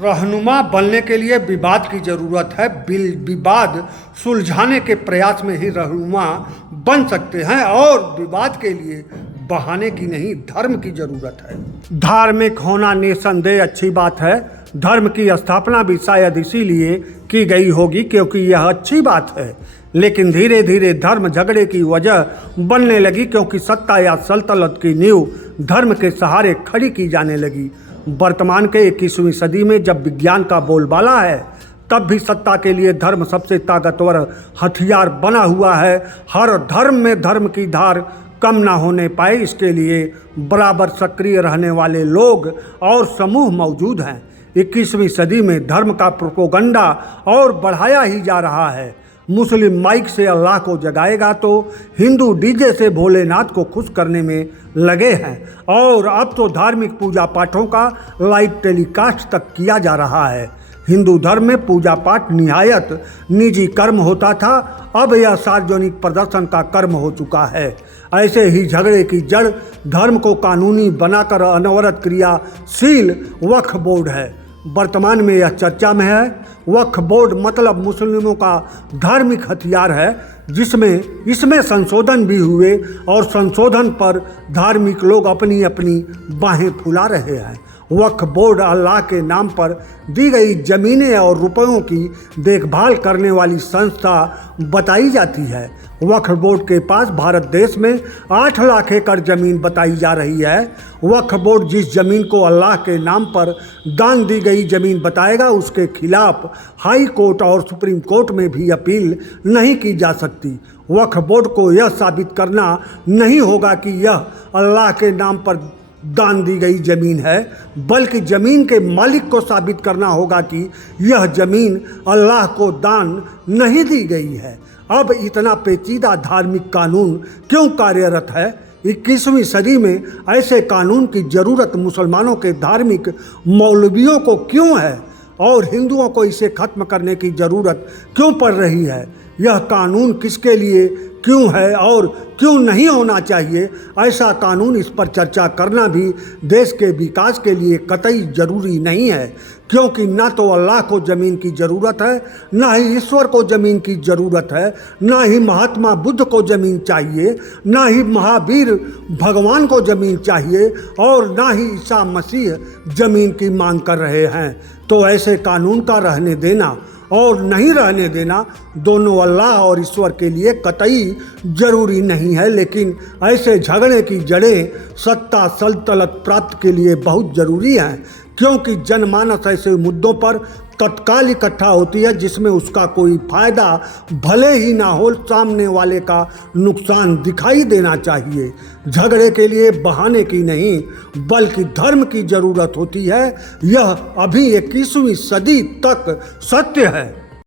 रहनुमा बनने के लिए विवाद की जरूरत है। विवाद सुलझाने के प्रयास में ही रहनुमा बन सकते हैं और विवाद के लिए बहाने की नहीं, धर्म की जरूरत है। धार्मिक होना निसंदेह अच्छी बात है। धर्म की स्थापना भी शायद इसीलिए की गई होगी क्योंकि यह अच्छी बात है। लेकिन धीरे धीरे धर्म झगड़े की वजह बनने लगी क्योंकि सत्ता या सल्तनत की नींव धर्म के सहारे खड़ी की जाने लगी। वर्तमान के 21वीं सदी में जब विज्ञान का बोलबाला है, तब भी सत्ता के लिए धर्म सबसे ताकतवर हथियार बना हुआ है। हर धर्म में धर्म की धार कम ना होने पाए, इसके लिए बराबर सक्रिय रहने वाले लोग और समूह मौजूद हैं। 21वीं सदी में धर्म का प्रोपेगेंडा और बढ़ाया ही जा रहा है। मुस्लिम माइक से अल्लाह को जगाएगा तो हिंदू डीजे से भोलेनाथ को खुश करने में लगे हैं और अब तो धार्मिक पूजा पाठों का लाइव टेलीकास्ट तक किया जा रहा है। हिंदू धर्म में पूजा पाठ निहायत निजी कर्म होता था, अब यह सार्वजनिक प्रदर्शन का कर्म हो चुका है। ऐसे ही झगड़े की जड़ धर्म को कानूनी बनाकर अनवरत क्रियाशील वक्फ बोर्ड है। वर्तमान में यह चर्चा में है। वक्फ बोर्ड मतलब मुस्लिमों का धार्मिक हथियार है, जिसमें इसमें संशोधन भी हुए और संशोधन पर धार्मिक लोग अपनी अपनी बाहें फुला रहे हैं। वक्फ बोर्ड अल्लाह के नाम पर दी गई ज़मीनें और रुपयों की देखभाल करने वाली संस्था बताई जाती है। वक्फ बोर्ड के पास भारत देश में 8 लाख एकड़ ज़मीन बताई जा रही है। वक्फ बोर्ड जिस ज़मीन को अल्लाह के नाम पर दान दी गई ज़मीन बताएगा, उसके खिलाफ हाई कोर्ट और सुप्रीम कोर्ट में भी अपील नहीं की जा सकती। वक्फ बोर्ड को यह साबित करना नहीं होगा कि यह अल्लाह के नाम पर दान दी गई ज़मीन है, बल्कि ज़मीन के मालिक को साबित करना होगा कि यह ज़मीन अल्लाह को दान नहीं दी गई है। अब इतना पेचीदा धार्मिक कानून क्यों कार्यरत है? 21वीं सदी में ऐसे कानून की ज़रूरत मुसलमानों के धार्मिक मौलवियों को क्यों है और हिंदुओं को इसे ख़त्म करने की ज़रूरत क्यों पड़ रही है? यह कानून किसके लिए क्यों है और क्यों नहीं होना चाहिए? ऐसा कानून, इस पर चर्चा करना भी देश के विकास के लिए कतई ज़रूरी नहीं है, क्योंकि ना तो अल्लाह को ज़मीन की ज़रूरत है, ना ही ईश्वर को ज़मीन की ज़रूरत है, ना ही महात्मा बुद्ध को ज़मीन चाहिए, ना ही महावीर भगवान को ज़मीन चाहिए और ना ही ईसा मसीह ज़मीन की मांग कर रहे हैं। तो ऐसे कानून का रहने देना और नहीं रहने देना दोनों अल्लाह और ईश्वर के लिए कतई ज़रूरी नहीं है। लेकिन ऐसे झगड़े की जड़ें सत्ता सल्तनत प्राप्त के लिए बहुत ज़रूरी हैं, क्योंकि जनमानस ऐसे मुद्दों पर तत्काल इकट्ठा होती है जिसमें उसका कोई फ़ायदा भले ही ना हो, सामने वाले का नुकसान दिखाई देना चाहिए। झगड़े के लिए बहाने की नहीं, बल्कि धर्म की ज़रूरत होती है। यह अभी 21वीं सदी तक सत्य है।